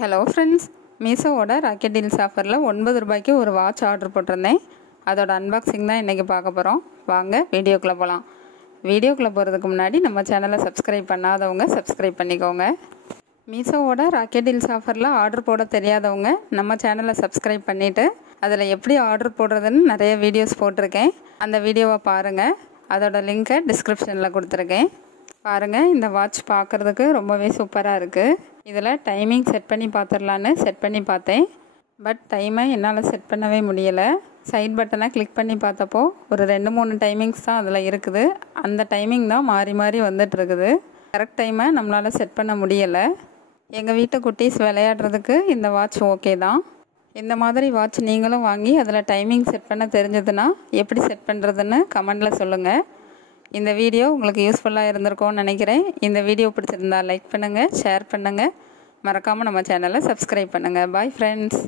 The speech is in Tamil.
ஹலோ ஃப்ரெண்ட்ஸ், மீஷோவோட ராக்கெட் டீல்ஸ் ஆஃபரில் 9 ரூபாய்க்கு ஒரு வாட்ச் ஆர்டர் போட்டிருந்தேன். அதோட அன்பாக்சிங் தான் இன்றைக்கி பார்க்க போகிறோம். வாங்க வீடியோக்குள்ளே போகலாம். வீடியோக்குள்ளே போகிறதுக்கு முன்னாடி நம்ம சேனலை சப்ஸ்கிரைப் பண்ணாதவங்க சப்ஸ்கிரைப் பண்ணிக்கோங்க. மீஷோவோட ராக்கெட் டீல்ஸ் ஆஃபரில் ஆர்டர் போட தெரியாதவங்க நம்ம சேனலை சப்ஸ்கிரைப் பண்ணிவிட்டு அதில் எப்படி ஆர்டர் போடுறதுன்னு நிறைய வீடியோஸ் போட்டிருக்கேன். அந்த வீடியோவை பாருங்கள். அதோட லிங்க்கை டிஸ்கிரிப்ஷனில் கொடுத்துருக்கேன். பாருங்கள், இந்த வாட்ச் பார்க்குறதுக்கு ரொம்பவே சூப்பராக இருக்குது. இதில் டைமிங் செட் பண்ணி பார்த்துடலான்னு செட் பண்ணி பார்த்தேன். பட் டைமை என்னால் செட் பண்ணவே முடியலை. சைட் பட்டனை கிளிக் பண்ணி பார்த்தப்போ ஒரு 2-3 டைமிங்ஸ் தான் அதில் இருக்குது. அந்த டைமிங் தான் மாறி மாறி வந்துட்டுருக்குது. கரெக்ட் டைமை நம்மளால் செட் பண்ண முடியலை. எங்கள் வீட்டு குட்டீஸ் விளையாடுறதுக்கு இந்த வாட்ச் ஓகே தான். இந்த மாதிரி வாட்ச் நீங்களும் வாங்கி அதில் டைமிங் செட் பண்ண தெரிஞ்சதுன்னா எப்படி செட் பண்ணுறதுன்னு கமெண்டில் சொல்லுங்கள். இந்த வீடியோ உங்களுக்கு யூஸ்ஃபுல்லாக இருந்திருக்கும்னு நினைக்கிறேன். இந்த வீடியோ பிடிச்சிருந்தா லைக் பண்ணுங்கள், ஷேர் பண்ணுங்கள். மறக்காமல் நம்ம சேனலை சப்ஸ்கிரைப் பண்ணுங்கள். Bye friends.